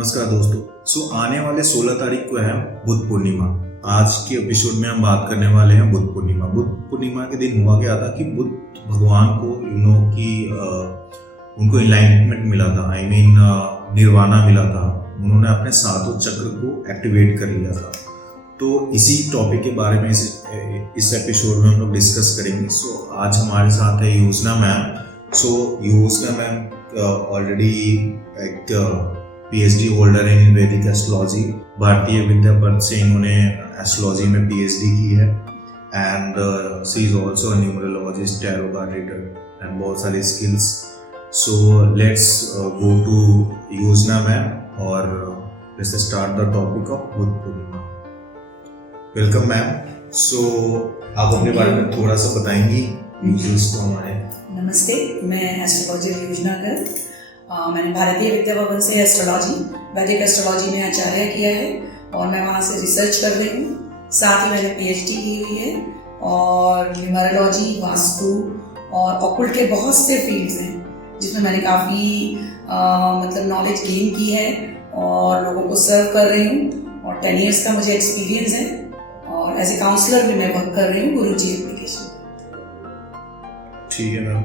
नमस्कार दोस्तों। आने वाले 16 तारीख को है बुद्ध पूर्णिमा। आज के एपिसोड में हम बात करने वाले हैं बुद्ध पूर्णिमा। बुद्ध पूर्णिमा के दिन हुआ क्या था कि बुद्ध भगवान को उनको एनलाइटमेंट मिला था, निर्वाणा मिला था। उन्होंने अपने सातों चक्र को एक्टिवेट कर लिया था। तो इसी टॉपिक के बारे में इस एपिसोड में हम लोग डिस्कस करेंगे। आज हमारे साथ है योजना मैम। योजना मैम ऑलरेडी एक PhD होल्डर है इन वैदिक एस्ट्रोलॉजी। भारतीय विद्यापीठ से इन्होंने एस्ट्रोलॉजी में PhD की है and she is also numerologist, tarot card reader and बहुत सारी स्किल्स। लेट्स गो टू योजना मैम और let's start the topic of Buddha Purnima. Welcome ma'am. आप अपने बारे में थोड़ा सा बताएंगी यूजर्स को हमारे। नमस्ते, मैं एस्ट्रोलॉजर योजना कर। मैंने भारतीय विद्या भवन से एस्ट्रोलॉजी, वैदिक एस्ट्रोलॉजी में आचार्य किया है और मैं वहाँ से रिसर्च कर रही हूँ। साथ ही मैंने PhD की हुई है और न्यूमरोलॉजी, वास्तु और ऑक्युल्ट के बहुत से फील्ड्स हैं जिसमें मैंने काफ़ी नॉलेज गेन की है और लोगों को सर्व कर रही हूँ। और 10 इयर्स का मुझे एक्सपीरियंस है और एज ए काउंसलर भी मैं वर्क कर रही हूँ गुरुजी एप्लीकेशन। ठीक है ma'am.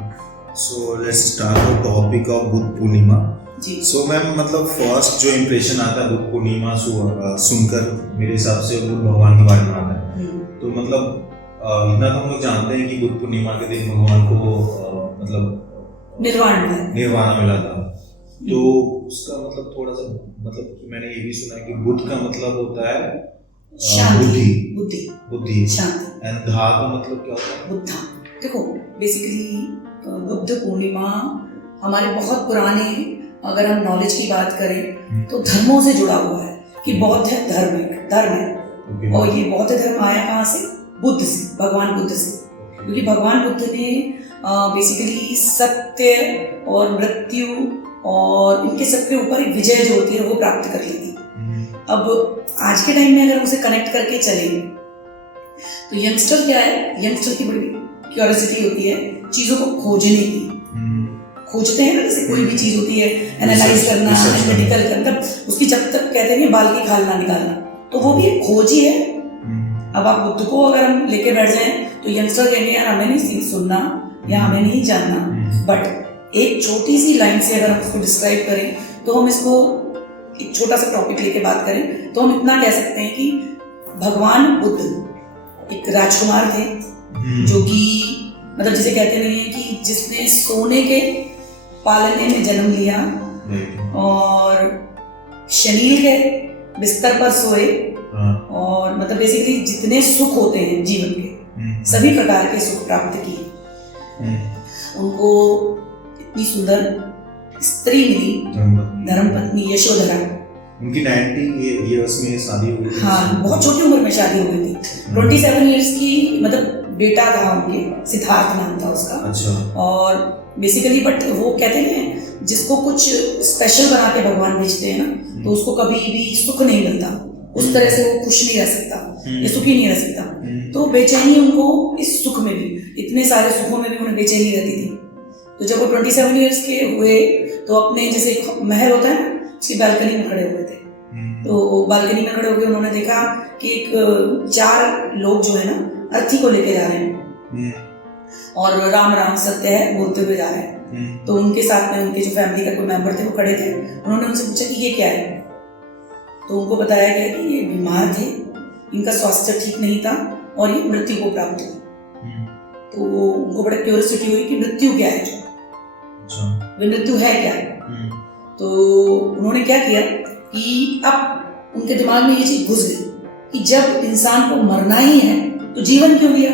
Let's start the topic of Buddha Purnima ji. Ma'am first जो इम्प्रेशन आता है बुद्ध पूर्णिमा सुनकर मेरे हिसाब से बुद्ध भगवान के बारे में आता है। तो इतना तो हम लोग जानते हैं कि बुद्ध पूर्णिमा के दिन भगवान को निर्वाणा मिला था। तो उसका थोड़ा सा मैंने ये भी सुना है कि बुद्ध का मतलब होता है बुद्धि शांति एंड धा का मतलब क्या होता है? बुद्धा। देखो, बेसिकली बुद्ध पूर्णिमा हमारे बहुत पुराने, अगर हम नॉलेज की बात करें तो धर्मों से जुड़ा हुआ है कि बौद्ध धर्म है। और ये बौद्ध धर्म आया कहाँ से? बुद्ध से, भगवान बुद्ध से। क्योंकि भगवान बुद्ध ने बेसिकली सत्य और मृत्यु और इनके सबके ऊपर एक विजय जो होती है वो प्राप्त कर ली थी। अब आज के टाइम में अगर उसे कनेक्ट करके चलें तो यंगस्टर क्या है, यंगस्टर की बड़ी क्यूरियोसिटी होती है चीज़ों को खोजने की। खोजते हैं ना, जैसे कोई भी चीज़ होती है, एनालाइज करना, मेडिकल करना, उसकी जब तक कहते हैं बाल की खाल ना निकालना, तो वो भी एक खोज ही है। अब आप बुद्ध को अगर हम लेके बैठ जाएं तो यंगस्टर कहेंगे यार हमें नहीं सुनना या हमें नहीं जानना। बट एक छोटी सी लाइन से अगर हम उसको डिस्क्राइब करें तो हम इसको एक छोटा सा टॉपिक लेके बात करें तो हम इतना कह सकते हैं कि भगवान बुद्ध एक राजकुमार थे जो कि जिसे कहते नहीं है कि जिसने सोने के पालने में जन्म लिया और शनील के बिस्तर पर सोए और बेसिकली जितने सुख होते हैं जीवन के सभी प्रकार के सुख प्राप्त किए। उनको इतनी सुंदर स्त्री मिली, धर्मपत्नी यशोधरा। उनकी 90 इयर्स में शादी हुई थी। हाँ, बहुत छोटी उम्र में शादी हुई थी। 27 इयर्स की बेटा था उनके, सिद्धार्थ नाम था उसका। अच्छा। और बेसिकली बट वो कहते हैं जिसको कुछ स्पेशल बना के भगवान भेजते हैं ना तो उसको कभी भी सुख नहीं मिलता, उस तरह से वो खुश नहीं रह सकता या सुखी नहीं रह सकता। तो बेचैनी उनको इस सुख में भी, इतने सारे सुखों में भी उन्हें बेचैनी रहती थी। तो जब वो 27 इयर्स के हुए तो अपने जैसे महल होता है ना, उसकी बालकनी में खड़े हुए थे। तो बालकनी में खड़े होकर उन्होंने देखा कि एक 4 लोग जो है ना अर्थी को लेके जा रहे हैं और राम राम सत्य है बोलते हुए जा रहे हैं। तो उनके साथ में उनके जो फैमिली का कोई मेंबर थे वो खड़े थे। उन्होंने उनसे पूछा कि ये क्या है? तो उनको बताया गया कि ये बीमार थे, इनका स्वास्थ्य ठीक नहीं था और ये मृत्यु को प्राप्त हुई। तो उनको बड़ा क्यूरियोसिटी हुई कि मृत्यु क्या है, वे मृत्यु है क्या? तो उन्होंने क्या किया कि अब उनके दिमाग में ये चीज घुस गई कि जब इंसान को मरना ही है तो जीवन क्यों लिया?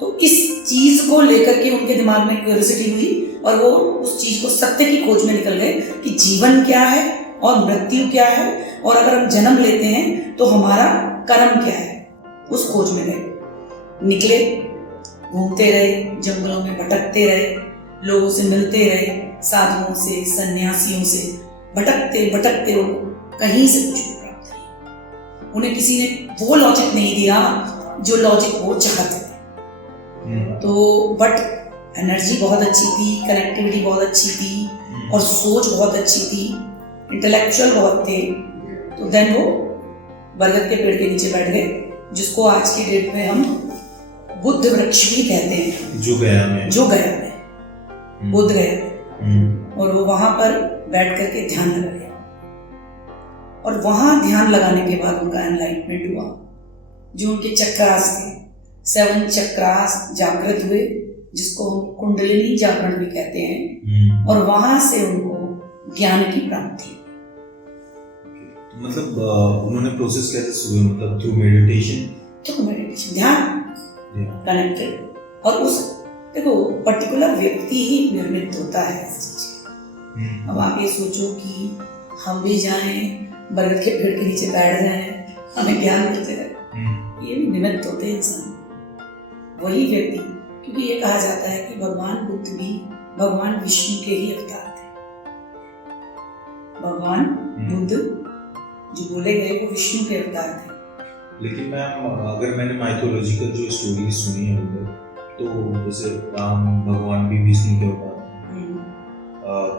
तो इस चीज को लेकर के उनके दिमाग में क्यूरियोसिटी हुई और वो उस चीज को सत्य की खोज में निकल गए कि जीवन क्या है और मृत्यु क्या है और अगर हम जन्म लेते हैं तो हमारा कर्म क्या है, उस खोज में गए। निकले, घूमते रहे, जंगलों में भटकते रहे, लोगों से मिलते रहे, साधुओं से, सन्यासियों से भटकते भटकते वो कहीं से कुछ नहीं प्राप्त नहीं। उन्हें किसी ने वो लॉजिक नहीं दिया जो लॉजिक वो चाहते थे। तो बट एनर्जी बहुत अच्छी थी, कनेक्टिविटी बहुत अच्छी थी और सोच बहुत अच्छी थी, इंटेलेक्चुअल बहुत थे। तो देन वो बरगद के पेड़ के नीचे बैठ गए, जिसको आज की डेट में हम बुद्ध वृक्ष भी कहते हैं, जो गया में बुद्ध गया। और वो वहां पर बैठ करके ध्यान लगा लिया, और वहां ध्यान लगाने के बाद उनका एनलाइटमेंट हुआ। जो उनके चक्रास थे, 7 चक्रास जागृत हुए, जिसको हम कुंडलिनी जागरण भी कहते हैं, और वहां से उनको ज्ञान की प्राप्ति। मतलब उन्होंने प्रोसेस कैसे शुरू, मतलब थ्रू मेडिटेशन, ध्यान कनेक्टेड। और उस देखो पर्टिकुलर व्यक्ति ही निर्मित होता है ऐसी चीजें। अब आप ये सोचो कि हम भी जाएं, बरगद के पेड़ के नीचे बैठ जाएं, हमें ज्ञान मिल जाए, ये भी निमित्त होते हैं इंसान, वही व्यक्ति। क्योंकि ये कहा जाता है कि भगवान बुद्ध भी भगवान विष्णु के ही अवतार थे। भगवान बुद्ध जो बोले गए वो विष्णु के अवतार थे। लेकिन मैम, अगर मैंने माइथोलॉजिकल जो स्टोरी सुनी है उधर, तो जैसे राम भगवान भी विष्णु के अवतार थे,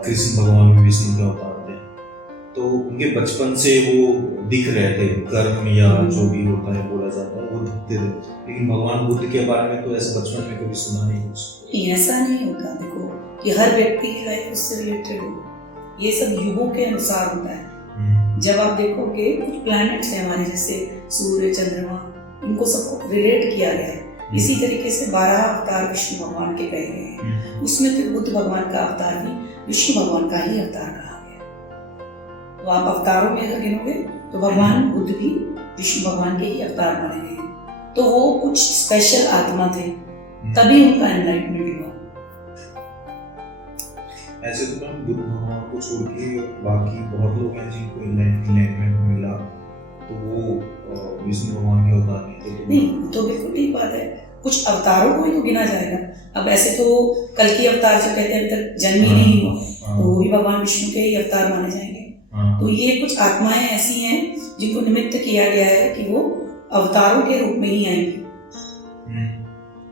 कृष्ण भगवान भी विष्णु के अवतार थे, तो उनके बचपन से वो दिख रहे थे, कर्म या जो भी होता है बोला जाता है वो दिखते थे। लेकिन भगवान बुद्ध के बारे में तो ऐसा बचपन में कभी सुना नहीं कुछ। ऐसा नहीं होता, देखो कि हर व्यक्ति की लाइफ उससे रिलेटेड हो, ये सब युगों के अनुसार होता है। जब आप देखोगे कुछ प्लैनेट्स हैं हमारे, जैसे सूर्य, चंद्रमा, इनको सबको रिलेट किया गया है। इसी तरीके से 12 अवतार विष्णु भगवान के कहे गए हैं, उसमें फिर बुद्ध भगवान का अवतार भी विष्णु भगवान का ही अवतार कहा गया। तो आप अवतारों में अगर गिनोगे तो भगवान बुद्ध भी विष्णु भगवान के ही अवतार माने गए हैं। तो वो कुछ स्पेशल आत्मा थे, तभी उनका एनलाइटमेंट हुआ। ऐसे तो मैम बुद्ध भगवान को छोड़ के बाकी बहुत लोग हैं जिनको एनलाइटमेंट मिला, तो वो विष्णु भगवान के अवतार नहीं थे। नहीं, तो बिल्कुल ठीक बात है, कुछ अवतारों को ही तो गिना जाएगा। अब ऐसे तो कल की अवतार जो कहते हैं अभी तक जन्म ही नहीं हुआ, तो वो भी भगवान विष्णु के ही अवतार माने जाएंगे। तो ये कुछ आत्माएं ऐसी हैं जिनको निमित्त किया गया है कि वो अवतारों के रूप में ही आएंगी,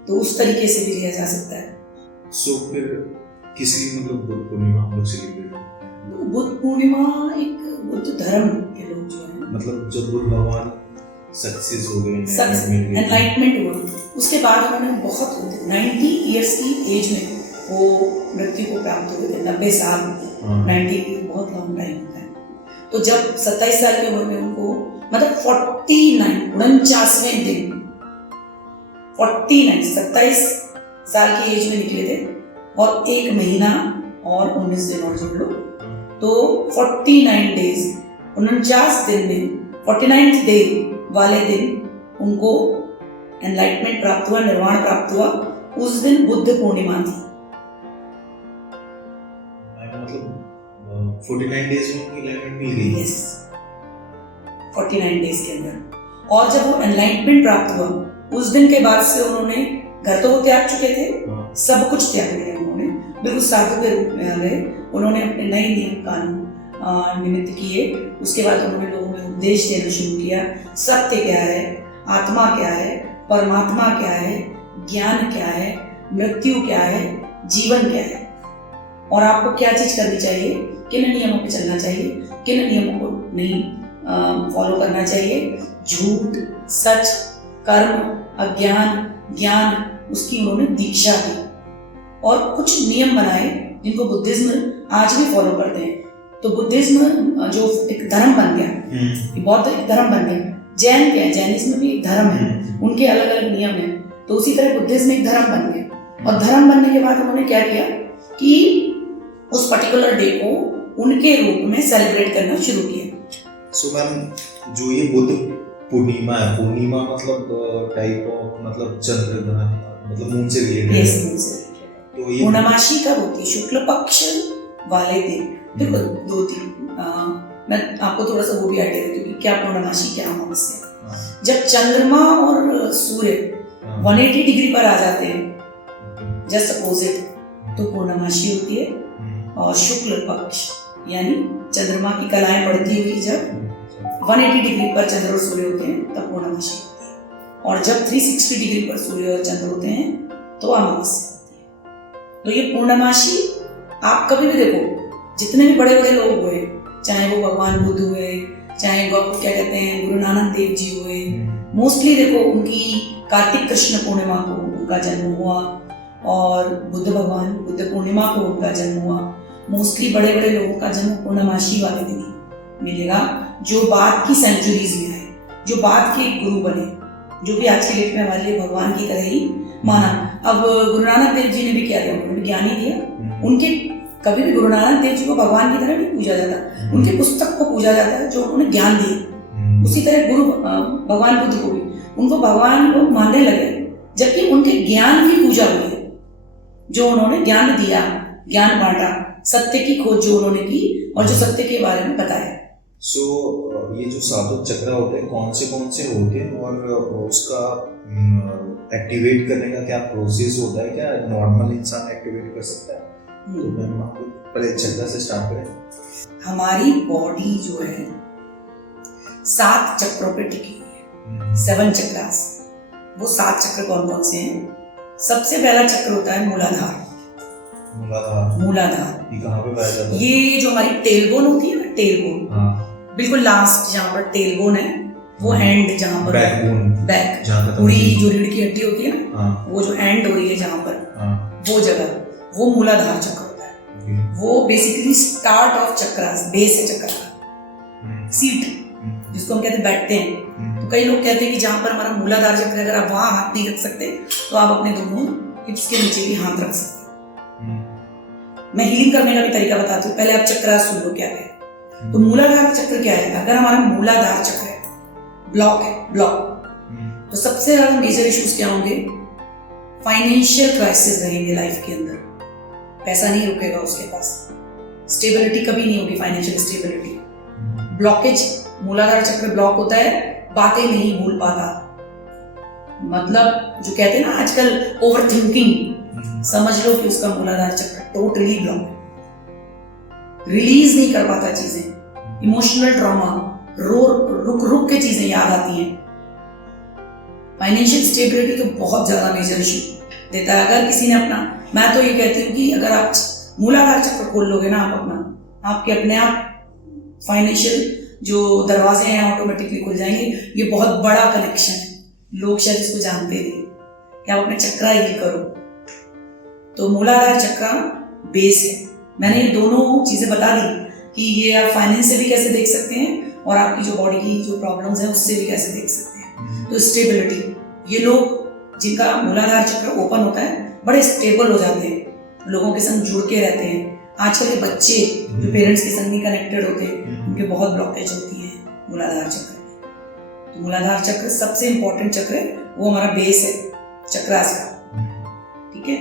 तो उस तरीके से भी लिया जा सकता है। सो फिर किस लिए मतलब बुद्ध पूर्णिमा हम लोग सेलिब्रेट करते हैं? बुद्ध पूर्णिमा एक बुद्ध धर्म के लोग जो है, मतलब जब बुद्ध भगवान सक्सेस हो गए, एनलाइटमेंट हुआ, उसके बाद उन्होंने बहुत 90 इयर्स की एज में वो मृत्यु को प्राप्त हुए थे। 90 साल, 90 बहुत लॉन्ग टाइम होता है। तो जब 27 साल की उम्र में उनको मतलब 49वें दिन 27 साल की एज में निकले थे, और 1 महीना और 19 दिन और जोड़ लो तो 49 डेज, 49 दिन में 49th डे वाले दिन उनको एनलाइटमेंट प्राप्त हुआ, निर्वाण प्राप्त हुआ। उस दिन बुद्ध पूर्णिमा थी। मतलब 49 डेज में उनको एनलाइटमेंट मिल गई। यस, 49 डेज के अंदर। और जब वो एनलाइटमेंट प्राप्त हुआ, उस दिन के बाद से उन्होंने घर तो वो त्याग चुके थे, सब कुछ त्याग दिया उन्होंने, बिल्कुल साधु के रूप में आ गए। उन्होंने अपने नए नियम कानून निमित्त किए। उसके बाद उन्होंने लोगों में उपदेश देना शुरू किया, सत्य क्या है, आत्मा क्या है, परमात्मा क्या है, ज्ञान क्या है, मृत्यु क्या है, जीवन क्या है, और आपको क्या चीज करनी चाहिए, किन नियमों पे चलना चाहिए, किन नियमों को नहीं फॉलो करना चाहिए, झूठ, सच, कर्म, अज्ञान, ज्ञान, उसकी उन्होंने दीक्षा दी और कुछ नियम बनाए जिनको बुद्धिज्म आज भी फॉलो करते हैं। तो बुद्धिज्म जो एक धर्म बन गया, बौद्ध एक धर्म बन गया, जैन क्या है, जैनिज्म भी एक धर्म है, उनके अलग अलग नियम है। तो उसी तरह बुद्धिज्म एक धर्म बन गया, और धर्म बनने के बाद उन्होंने क्या किया कि उस पर्टिकुलर डे को उनके रूप में सेलिब्रेट करना शुरू किया। सो मैम, जो ये बुद्ध पूर्णिमा है, पूर्णिमा मतलब टाइप ऑफ मतलब चंद्रग्रहण, मतलब मून से रिलेटेड है। मून से तो ये पूर्णमासी कब होती है? शुक्ल पक्ष वाले दिन। देखो 2-3 मैं आपको थोड़ा सा वो भी आइडिया देती हूँ कि क्या पूर्णमासी, क्या अमावस्या। जब चंद्रमा और सूर्य 180 डिग्री पर आ जाते हैं, जस्ट अपोजिट, तो पूर्णमासी होती है। और शुक्ल पक्ष यानी चंद्रमा की कलाएं बढ़ती हुई जब 180 डिग्री पर चंद्र और सूर्य होते हैं तब पूर्णमासी होती है, और जब 360 डिग्री पर सूर्य और चंद्र होते हैं तो अमावस्या होती है। तो ये पूर्णमासी आप कभी भी देखो, जितने भी बड़े बड़े लोग हुए, चाहे वो भगवान बुद्ध हुए, चाहे क्या कहते हैं गुरु नानक देव जी हुए, मोस्टली देखो उनकी कार्तिक कृष्ण पूर्णिमा को उनका जन्म हुआ और बुद्ध भगवान बुद्ध पूर्णिमा को उनका जन्म हुआ। मोस्टली बड़े बड़े लोगों का जन्म पूर्णमासी वाले दिन ही मिलेगा, जो बाद की सेंचुरीज में आए, जो बाद के गुरु बने, जो भी आज के डेट में हमारे लिए भगवान की तरह ही माना। अब गुरु नानक देव जी ने भी क्या दिया, उन्होंने ज्ञान ही दिया। उनके कभी भी गुरु नानक देव जी को भगवान की तरह नहीं पूजा जाता, उनके पुस्तक को पूजा जाता है जो उन्होंने ज्ञान दिया। उसी तरह गुरु भगवान बुद्ध को भी उनको भगवान लोग मानने लगे, जबकि उनके ज्ञान की पूजा हुई है, जो उन्होंने ज्ञान दिया, ज्ञान बांटा, सत्य की खोज जो उन्होंने की और जो सत्य के बारे में बताया। ये जो सातों चक्र होते हैं कौन से होते हैं और उसका एक्टिवेट करने का क्या प्रोसेस होता है, क्या नॉर्मल इंसान एक्टिवेट कर सकता है? तो मैम आपको पहले चक्र से स्टार्ट करें। हमारी बॉडी जो है 7 चक्रों पे टिकी हुई है, 7 चक्रास। वो 7 चक्र कौन कौन से हैं? सबसे पहला चक्र होता है मूलाधार। मूलाधार ये कहाँ पे पाया जाता है? ये जो हमारी टेलबोन होती है ना, टेलबोन, बिल्कुल लास्ट जहाँ पर टेलबोन है, वो एंड जहाँ पर बैक पूरी जो रीढ़ की हड्डी होती है ना, वो जो एंड हो रही है जहाँ पर, वो जगह, वो मूलाधार चक्र होता है। वो basically start of chakras, base है चक्र का, सीट जिसको हम कहते हैं बैठते हैं। तो कई लोग कहते हैं कि जहाँ पर हमारा मूलाधार चक्र है, अगर आप वहाँ हाथ नहीं रख सकते तो आप अपने दोनों हिप्स के नीचे भी हाथ रख सकते हैं। मैं हीलिंग करने का भी तरीका बताती हूँ, पहले आप चक्रास सुन लो क्या है। तो मूलाधार चक्र क्या है? अगर हमारा मूलाधार चक्र है, ब्लॉक है, तो सबसे ज्यादा मेजर इश्यूज क्या होंगे? फाइनेंशियल क्राइसिस रहेंगे लाइफ के अंदर, पैसा नहीं रुकेगा उसके पास, स्टेबिलिटी कभी नहीं होगी, फाइनेंशियल स्टेबिलिटी। ब्लॉकेज, मूलाधार चक्र ब्लॉक होता है, बातें नहीं भूल पाता, मतलब जो कहते हैं ना आजकल ओवर थिंकिंग, समझ लो कि उसका मूलाधार चक्र टोटली ब्लॉक है, रिलीज नहीं कर पाता चीजें, इमोशनल ट्रॉमा, रुक के चीजें याद आती हैं। फाइनेंशियल स्टेबिलिटी तो बहुत ज्यादा मेजर इशू देता है। अगर किसी ने अपना, मैं तो ये कहती हूँ कि अगर आप मूलाधार चक्र खोल लोगे ना आप अपना, आपके अपने आप फाइनेंशियल जो दरवाजे हैं ऑटोमेटिकली खुल जाएंगे। ये बहुत बड़ा कनेक्शन है, लोग शायद इसको जानते नहीं कि आप अपने चक्र हील करो। तो मूलाधार चक्र बेस है। मैंने ये दोनों चीजें बता दी कि ये आप फाइनेंस से भी कैसे देख सकते हैं और आपकी जो बॉडी की जो प्रॉब्लम्स हैं उससे भी कैसे देख सकते हैं। तो स्टेबिलिटी, ये लोग जिनका मूलाधार चक्र ओपन होता है बड़े स्टेबल हो जाते हैं, लोगों के संग जुड़ के रहते हैं। आजकल के बच्चे जो पेरेंट्स के संग नहीं कनेक्टेड होते, उनके बहुत ब्लॉकेज होती है मूलाधार चक्र में। तो मूलाधार चक्र सबसे इंपॉर्टेंट चक्र है, वो हमारा बेस है चक्रास का, ठीक है।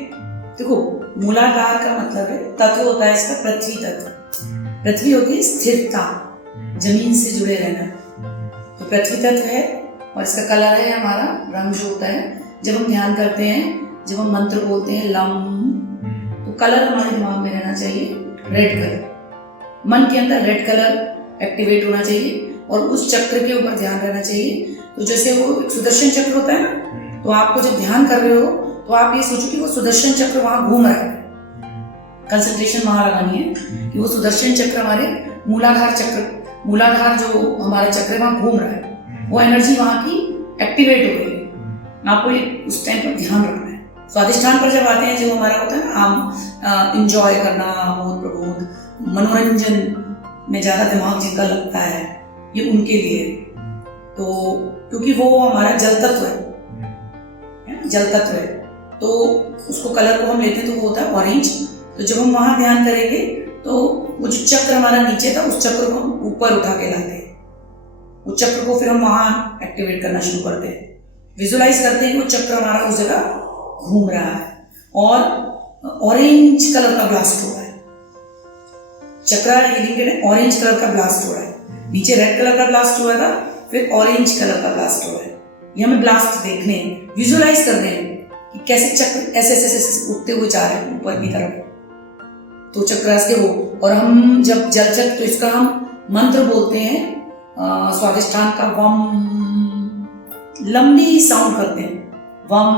देखो मूलाधार का मतलब है, तत्व होता है इसका पृथ्वी तत्व। पृथ्वी होती है स्थिरता, जमीन से जुड़े रहना, तो पृथ्वी तत्व है। और इसका कलर है हमारा, रंग जो होता है जब हम ध्यान करते हैं, जब हम मंत्र बोलते हैं लम, तो कलर हमारे दिमाग में रहना चाहिए रेड कलर। मन के अंदर रेड कलर एक्टिवेट होना चाहिए और उस चक्र के ऊपर ध्यान रहना चाहिए। तो जैसे वो एक सुदर्शन चक्र होता है ना, तो आपको जब ध्यान कर रहे हो तो आप ये सोचो कि वो सुदर्शन चक्र वहां घूम रहा है, कंसंट्रेशन वहां लगानी है कि वो सुदर्शन चक्र हमारे मूलाधार चक्र, मूलाधार जो हमारा चक्र है वहां घूम रहा है, वो एनर्जी वहां की एक्टिवेट हो रही है। आपको ये उस टाइम पर ध्यान रखना है। स्वादिष्ठान पर जब आते हैं, जो हमारा होता है ना हम इंजॉय करना, आमोद प्रमोद, मनोरंजन में ज्यादा दिमाग जिनका लगता है, ये उनके लिए। तो क्योंकि वो हमारा जल तत्व है, जल तत्व है, तो उसको कलर को हम लेते हैं तो वो होता है ऑरेंज। तो जब हम वहां ध्यान करेंगे तो वो जो चक्र हमारा नीचे था, उस चक्र को हम ऊपर उठा के लाते हैं, उस चक्र को फिर हम वहां एक्टिवेट करना शुरू करते हैं। विजुलाइज करते हैं कि वो चक्र हमारा उस जगह घूम रहा है और ऑरेंज कलर का ब्लास्ट हो रहा है। चक्र हीलिंग ऑरेंज कलर का ब्लास्ट हो रहा है, नीचे रेड कलर का ब्लास्ट हुआ था, फिर ऑरेंज कलर का ब्लास्ट हो रहा है। ये हमें ब्लास्ट देखने हैं, विजुलाइज करने हैं कि कैसे चक्र ऐसे ऐसे ऐसे उठते हुए जा रहे हैं ऊपर की तरफ। तो चक्र के वो, और हम जब जल चक्र, तो इसका हम मंत्र बोलते हैं स्वादिष्ठान का, वम, लंबी साउंड करते हैं, वम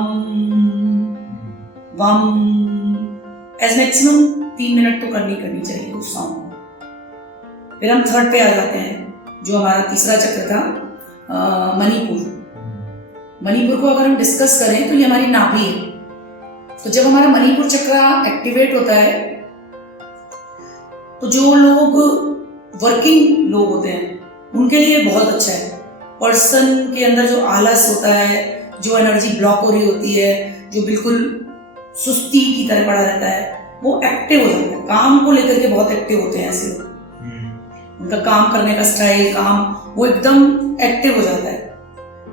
वम, एज मैक्सिमम 3 मिनट तो करनी चाहिए उस साउंड को। फिर हम थर्ड पे आ जाते हैं, जो हमारा तीसरा चक्र था मणिपुर। मणिपुर को अगर हम डिस्कस करें तो ये हमारी नाभि है। तो जब हमारा मणिपुर चक्र एक्टिवेट होता है तो जो लोग वर्किंग लोग होते हैं उनके लिए बहुत अच्छा है। पर्सन के अंदर जो आलस होता है, जो एनर्जी ब्लॉक हो रही होती है, जो बिल्कुल सुस्ती की तरह पड़ा रहता है, वो एक्टिव हो जाता है। काम को लेकर के बहुत एक्टिव होते हैं ऐसे लोग, उनका काम करने का स्टाइल, काम वो एकदम एक्टिव हो जाता है।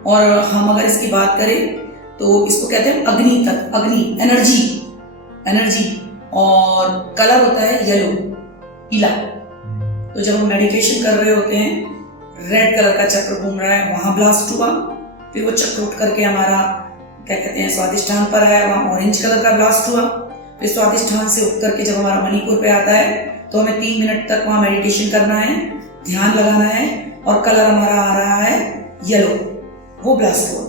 और हम अगर इसकी बात करें तो इसको कहते हैं अग्नि तत्व, अग्नि एनर्जी। और कलर होता है येलो, पीला। तो जब हम मेडिटेशन कर रहे होते हैं, रेड कलर का चक्र घूम रहा है, वहां ब्लास्ट हुआ, फिर वो चक्र उठ करके हमारा क्या कहते हैं स्वादिष्ठान पर आया, वहां ऑरेंज कलर का ब्लास्ट हुआ। फिर स्वादिष्ठान से उठ करके जब हमारा मणिपुर पे आता है तो हमें 3 मिनट तक वहां मेडिटेशन करना है, ध्यान लगाना है, और कलर हमारा आ रहा है येलो, वो ब्लास्ट हुआ।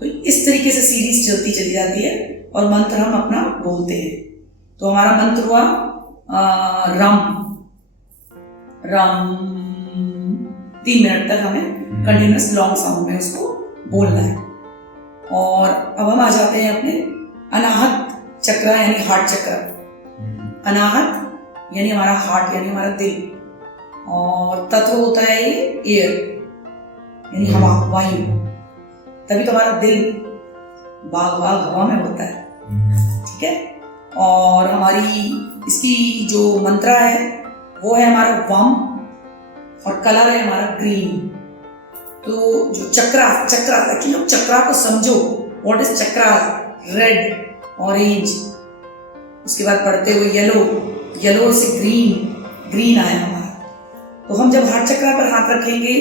तो इस तरीके से सीरीज चलती चली जाती है और मंत्र हम अपना बोलते हैं। तो हमारा मंत्र हुआ राम 3 मिनट तक हमें कंटिन्यूस लॉन्ग साउंड में उसको बोलना है। और अब हम आ जाते हैं अपने अनाहत चक्र यानी हार्ट चक्र। अनाहत यानी हमारा हार्ट यानी हमारा दिल, और तत्व होता है ये एयर यानी हवा, वायु। तभी तो हमारा दिल बाग हवा में होता है, ठीक है। और हमारी इसकी जो मंत्रा है वो है हमारा वम, और कलर है हमारा ग्रीन। तो जो चक्रा एक्चुअली लोग चक्रा को समझो, what is chakra, red, orange, उसके बाद पढ़ते हुए येलो से ग्रीन आया हमारा। तो हम जब हार्ट चक्रा पर हाथ रखेंगे,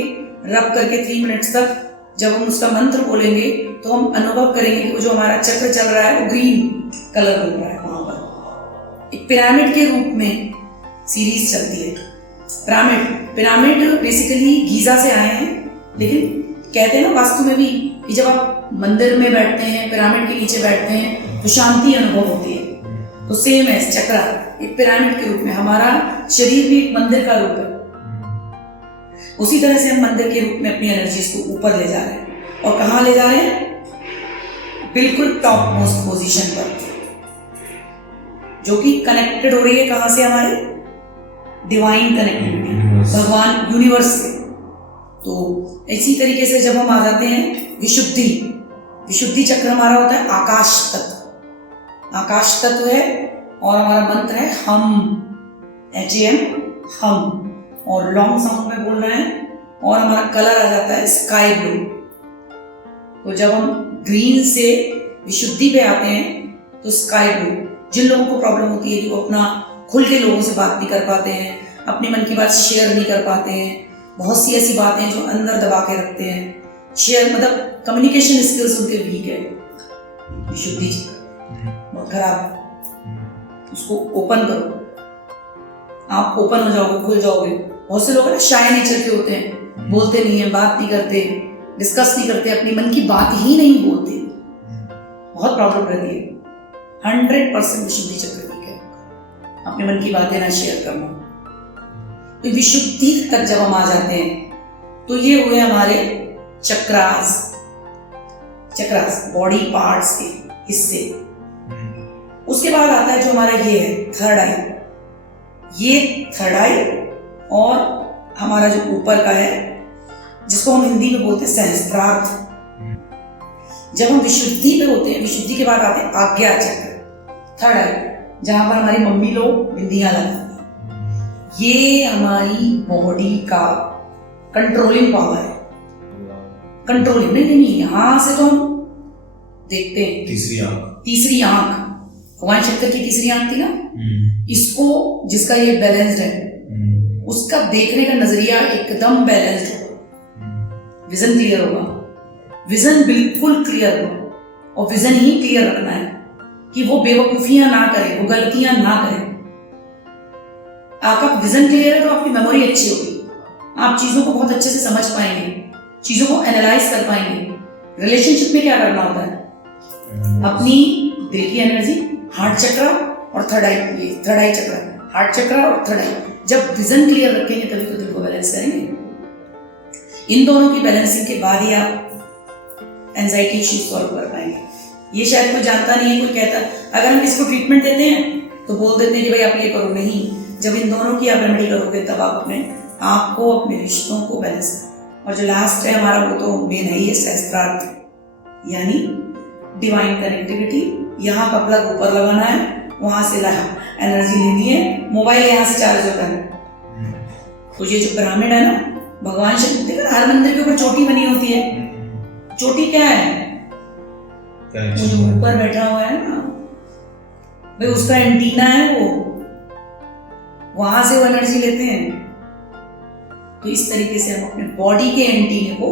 रब करके 3 मिनट्स तक जब हम उसका मंत्र बोलेंगे तो हम अनुभव करेंगे कि वो जो हमारा चक्र चल रहा है वो ग्रीन कलर बन रहा है। वहां पर एक पिरामिड के रूप में सीरीज चलती है। पिरामिड बेसिकली गीजा से आए हैं, लेकिन कहते हैं ना वास्तु में भी कि जब आप मंदिर में बैठते हैं, पिरामिड के नीचे बैठते हैं तो शांति अनुभव होती है। तो सेम है चक्रा, एक पिरामिड के रूप में हमारा शरीर भी एक मंदिर का रूप है। उसी तरह से हम मंदिर के रूप में अपनी एनर्जीज को ऊपर ले जा रहे हैं। और कहाँ ले जा रहे हैं? बिल्कुल टॉप मोस्ट पोजीशन पर, जो कि कनेक्टेड हो रही है कहाँ से? हमारे डिवाइन कनेक्टिविटी, भगवान, यूनिवर्स से। तो इसी तरीके से जब हम आ जाते हैं विशुद्धि चक्र हमारा होता है आकाश तत्व है, और हमारा मंत्र है हम, HAM, हम, और लॉन्ग साउंड में बोलना है। और हमारा कलर आ जाता है स्काई ब्लू। तो जब हम ग्रीन से विशुद्धि पे आते हैं तो स्काई ब्लू। जिन लोगों को प्रॉब्लम होती है कि वो अपना खुल के लोगों से बात नहीं कर पाते हैं, अपने मन की बात शेयर नहीं कर पाते हैं, बहुत सी ऐसी बातें जो अंदर दबा के रखते हैं, शेयर मतलब कम्युनिकेशन स्किल्स उनके वीक है, विशुद्धि बहुत खराब है। उसको ओपन करो, आप ओपन हो जाओगे, खुल जाओगे। बहुत से लोग ना शाय नेचर के होते हैं, बोलते नहीं है, बात नहीं करते, डिस्कस नहीं करते, अपनी मन की बात ही नहीं बोलते, बहुत प्रॉब्लम रहती है। 100% विशुद्धि चक्र ठीक है, अपने मन की बातें ना शेयर करना। तो विशुद्धि तक जब हम आ जाते हैं तो ये हुए हमारे चक्रास, बॉडी पार्ट्स के हिस्से। उसके बाद आता है जो हमारा ये है थर्ड आई। ये थर्ड आई और हमारा जो ऊपर का है, जिसको हम हिंदी में बोलते हैं सहस्त्रार्थ। जब हम विशुद्धि पे होते हैं, विशुद्धि के बाद आते हैं आज्ञा चक्र, थर्ड आई, जहां पर हमारी मम्मी लोग बिंदियां लगाती हैं। ये हमारी बॉडी का कंट्रोलिंग पावर है। कंट्रोलिंग नहीं, यहां से तो हम देखते हैं तीसरी आंख, भगवान शंकर की तीसरी आंख थी ना, इसको जिसका ये बैलेंस्ड है, उसका देखने का नजरिया एकदम बैलेंस्ड होगा, विजन क्लियर होगा, विजन बिल्कुल क्लियर होगा। और विजन ही क्लियर रखना है कि वो बेवकूफियां ना करे, वो गलतियां ना करे। आपका विजन क्लियर है तो आपकी मेमोरी अच्छी होगी, आप चीजों को बहुत अच्छे से समझ पाएंगे, चीजों को एनालाइज कर पाएंगे। रिलेशनशिप में क्या करना होता है? अपनी दिल की एनर्जी, हार्ट चक्र और थर्ड आई चक्र, हार्ट चक्र और थर्ड आई जब विजन क्लियर रखेंगे तभी तो दिल को बैलेंस करेंगे। इन दोनों की बैलेंसिंग के बाद ही आप एंजाइटी इश्यूज सॉल्व कर पाएंगे। ये शायद कोई जानता नहीं है, कोई कहता, अगर हम किसी को ट्रीटमेंट देते हैं तो बोल देते हैं कि भाई आप ये करो, नहीं, जब इन दोनों की आप रेमेडी करोगे तब आप अपने आप को, अपने रिश्तों को बैलेंस करें। और जो लास्ट है हमारा, वो तो मेन है ही है, सहस्त्रार्थ, यानी डिवाइन कनेक्टिविटी। यहाँ का प्लग ऊपर लगाना है, वहां से एनर्जी लेनी है, मोबाइल यहाँ से चार्ज होता है। तो ये जो पिरामिड है ना, भगवान शिव, देखो हर मंदिर के ऊपर चोटी बनी होती है। चोटी क्या है? वो जो ऊपर बैठा हुआ है ना भाई, उसका एंटीना है, वो वहां से वो एनर्जी लेते हैं। तो इस तरीके से हम अपने बॉडी के एंटीने को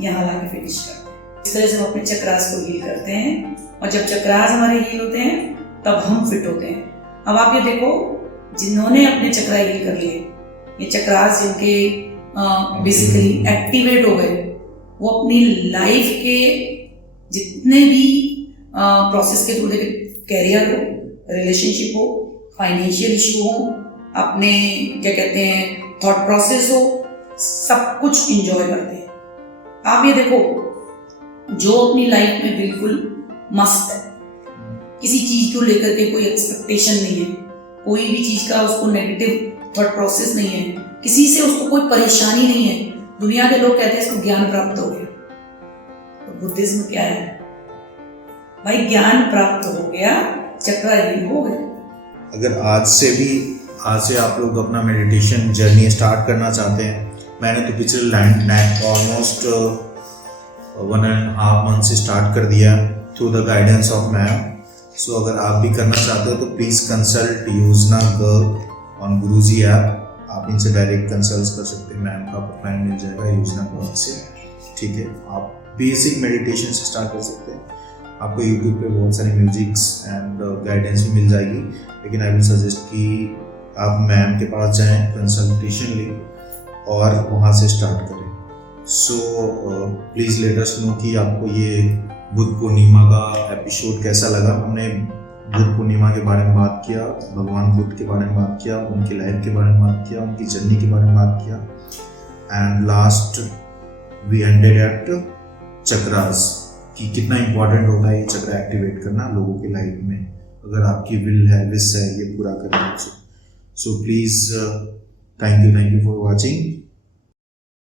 यहाँ लाके फिनिश करते हैं। इस तरह से हम अपने चक्रास को हील करते हैं, और जब चक्रास हमारे हील होते हैं तब हम फिट होते हैं। अब आप ये देखो, जिन्होंने अपने चक्रा हील कर लिए, ये चक्रास जिनके बेसिकली एक्टिवेट हो गए, वो अपनी लाइफ के जितने भी प्रोसेस के थ्रू, देखिए कैरियर हो, रिलेशनशिप हो, फाइनेंशियल इशू हो, अपने क्या कहते हैं थॉट प्रोसेस हो, सब कुछ इंजॉय करते हैं। आप ये देखो, जो अपनी लाइफ में बिल्कुल मस्त है, किसी चीज को लेकर के कोई एक्सपेक्टेशन नहीं है, कोई भी चीज का उसको नेगेटिव थॉट प्रोसेस नहीं है, किसी से उसको कोई परेशानी नहीं है, दुनिया के लोग कहते हैं इसको ज्ञान प्राप्त हो गया। तो बुद्धिज्म क्या है भाई? ज्ञान प्राप्त हो गया, चक्रा हील हो गया। अगर आज से आप लोग अपना मेडिटेशन जर्नी स्टार्ट करना चाहते हैं, मैंने तो पिछले ऑलमोस्ट 1.5 मंथ से स्टार्ट कर दिया through the guidance of ma'am. So अगर आप भी करना चाहते हो तो प्लीज़ कंसल्ट योजना गर्ग ऑन गुरुजी ऐप। आप इनसे डायरेक्ट कंसल्ट कर सकते हैं, मैम का प्रोफाइल मिल जाएगा योजना गर्ग से, ठीक है। आप बेसिक मेडिटेशन से स्टार्ट कर सकते हैं। आपको यूट्यूब पे बहुत सारी म्यूजिक्स एंड गाइडेंस भी मिल जाएगी, लेकिन आई विल सजेस्ट कि आप मैम के पास जाएं, कंसल्टेशन लें और वहाँ से स्टार्ट करें। So please let us know कि आपको ये बुद्ध पूर्णिमा का एपिसोड कैसा लगा। हमने बुद्ध पूर्णिमा के बारे में बात किया, भगवान बुद्ध के बारे में बात किया, उनकी लाइफ के बारे में बात किया, उनकी जर्नी के बारे में बात किया, and last we ended at chakras, कि कितना इम्पोर्टेंट होता है ये चक्र एक्टिवेट करना लोगों की लाइफ में, अगर आपकी विल है, विश है ये पूरा करना। So please thank you for watching.